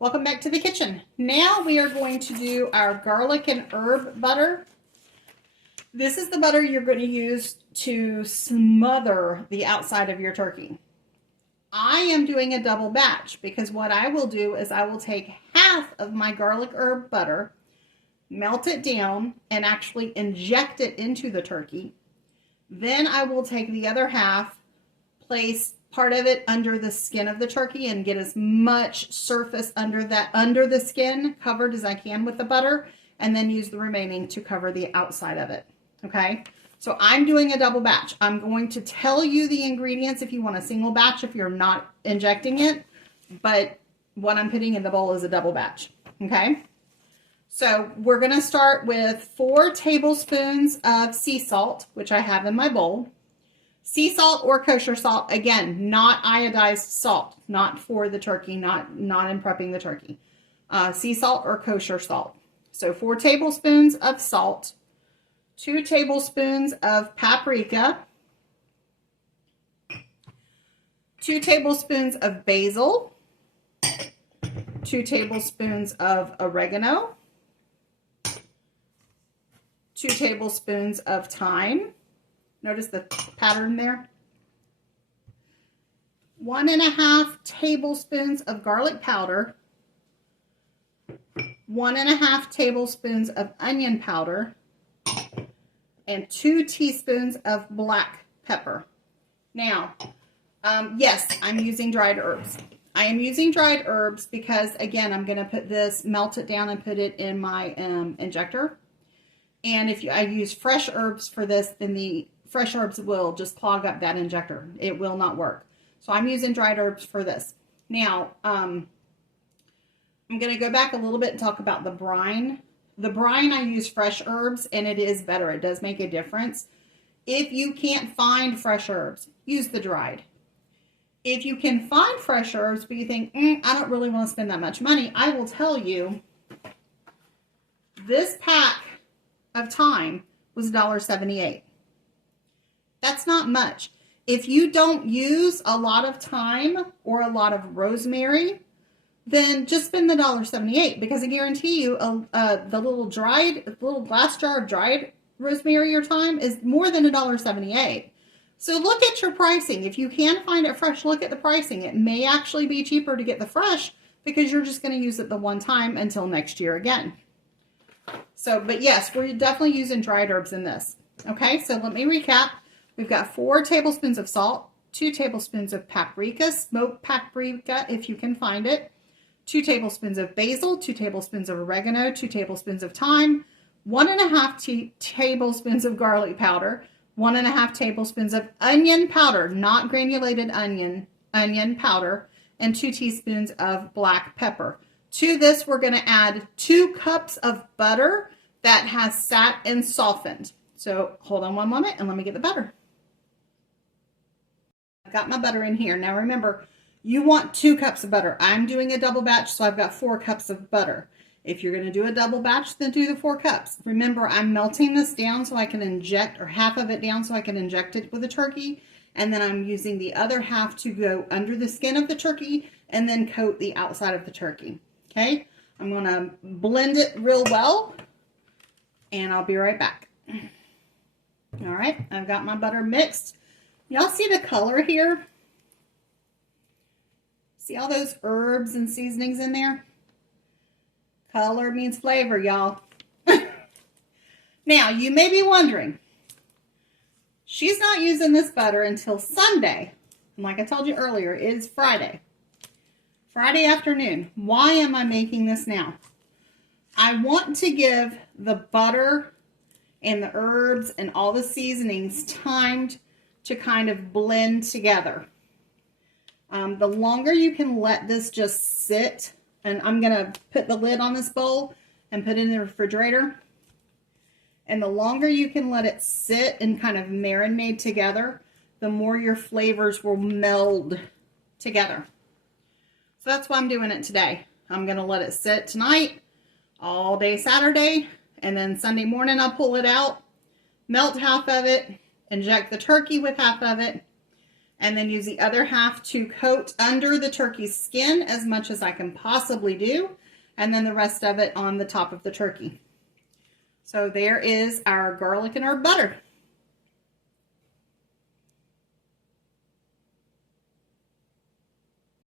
Welcome back to the kitchen. Now we are going to do our garlic and herb butter. This is the butter you're going to use to smother the outside of your turkey. I am doing a double batch because what I will do is I will take half of my garlic herb butter, melt it down, and actually inject it into the turkey. Then I will take the other half, place part of it under the skin of the turkey and get as much surface under the skin covered as I can with the butter, and then use the remaining to cover the outside of it. Okay, so I'm doing a double batch. I'm going to tell you the ingredients if you want a single batch if you're not injecting it, but what I'm putting in the bowl is a double batch. Okay, so we're going to start with 4 tablespoons of sea salt, which I have in my bowl. Sea salt or kosher salt, again, not iodized salt, not for the turkey, not in prepping the turkey. Sea salt or kosher salt. So 4 tablespoons of salt, 2 tablespoons of paprika, 2 tablespoons of basil, 2 tablespoons of oregano, 2 tablespoons of thyme. Notice the pattern there. 1.5 tablespoons of garlic powder, 1.5 tablespoons of onion powder, and 2 teaspoons of black pepper. Now, yes, I'm using dried herbs. I am using dried herbs because, again, I'm going to put this, melt it down and put it in my injector. And if I use fresh herbs for this, then the fresh herbs will just clog up that injector. It will not work. So I'm using dried herbs for this. Now, I'm going to go back a little bit and talk about the brine. The brine, I use fresh herbs, and it is better. It does make a difference. If you can't find fresh herbs, use the dried. If you can find fresh herbs, but you think, I don't really want to spend that much money, I will tell you, this pack of thyme was $1.78. That's not much. If you don't use a lot of thyme or a lot of rosemary, then just spend the $1.78, because I guarantee you the little glass jar of dried rosemary or thyme is more than $1.78. So look at your pricing. If you can find it fresh, look at the pricing. It may actually be cheaper to get the fresh because you're just going to use it the one time until next year again. So, but yes, we're definitely using dried herbs in this. Okay, so let me recap. We've got 4 tablespoons of salt, 2 tablespoons of paprika, smoked paprika if you can find it, 2 tablespoons of basil, 2 tablespoons of oregano, 2 tablespoons of thyme, 1.5 tablespoons of garlic powder, 1.5 tablespoons of onion powder, not granulated onion powder, and 2 teaspoons of black pepper. To this, we're going to add 2 cups of butter that has sat and softened. So hold on one moment and let me get the butter. I've got my butter in here. Now remember, you want 2 cups of butter. I'm doing a double batch, so I've got 4 cups of butter. If you're going to do a double batch, then do the 4 cups. Remember, I'm melting this down so I can inject, or half of it down so I can inject it with the turkey. And then I'm using the other half to go under the skin of the turkey and then coat the outside of the turkey. Okay, I'm going to blend it real well, and I'll be right back. All right, I've got my butter mixed. Y'all see the color here? See all those herbs and seasonings in there? Color means flavor, y'all. Now, you may be wondering, she's not using this butter until Sunday. And like I told you earlier, it is Friday. Friday afternoon. Why am I making this now? I want to give the butter and the herbs and all the seasonings time to kind of blend together. The longer you can let this just sit, and I'm going to put the lid on this bowl and put it in the refrigerator, and the longer you can let it sit and kind of marinate together, the more your flavors will meld together. So that's why I'm doing it today. I'm going to let it sit tonight, all day Saturday, and then Sunday morning I'll pull it out, melt half of it, inject the turkey with half of it, and then use the other half to coat under the turkey's skin as much as I can possibly do, and then the rest of it on the top of the turkey. So there is our garlic and herb butter.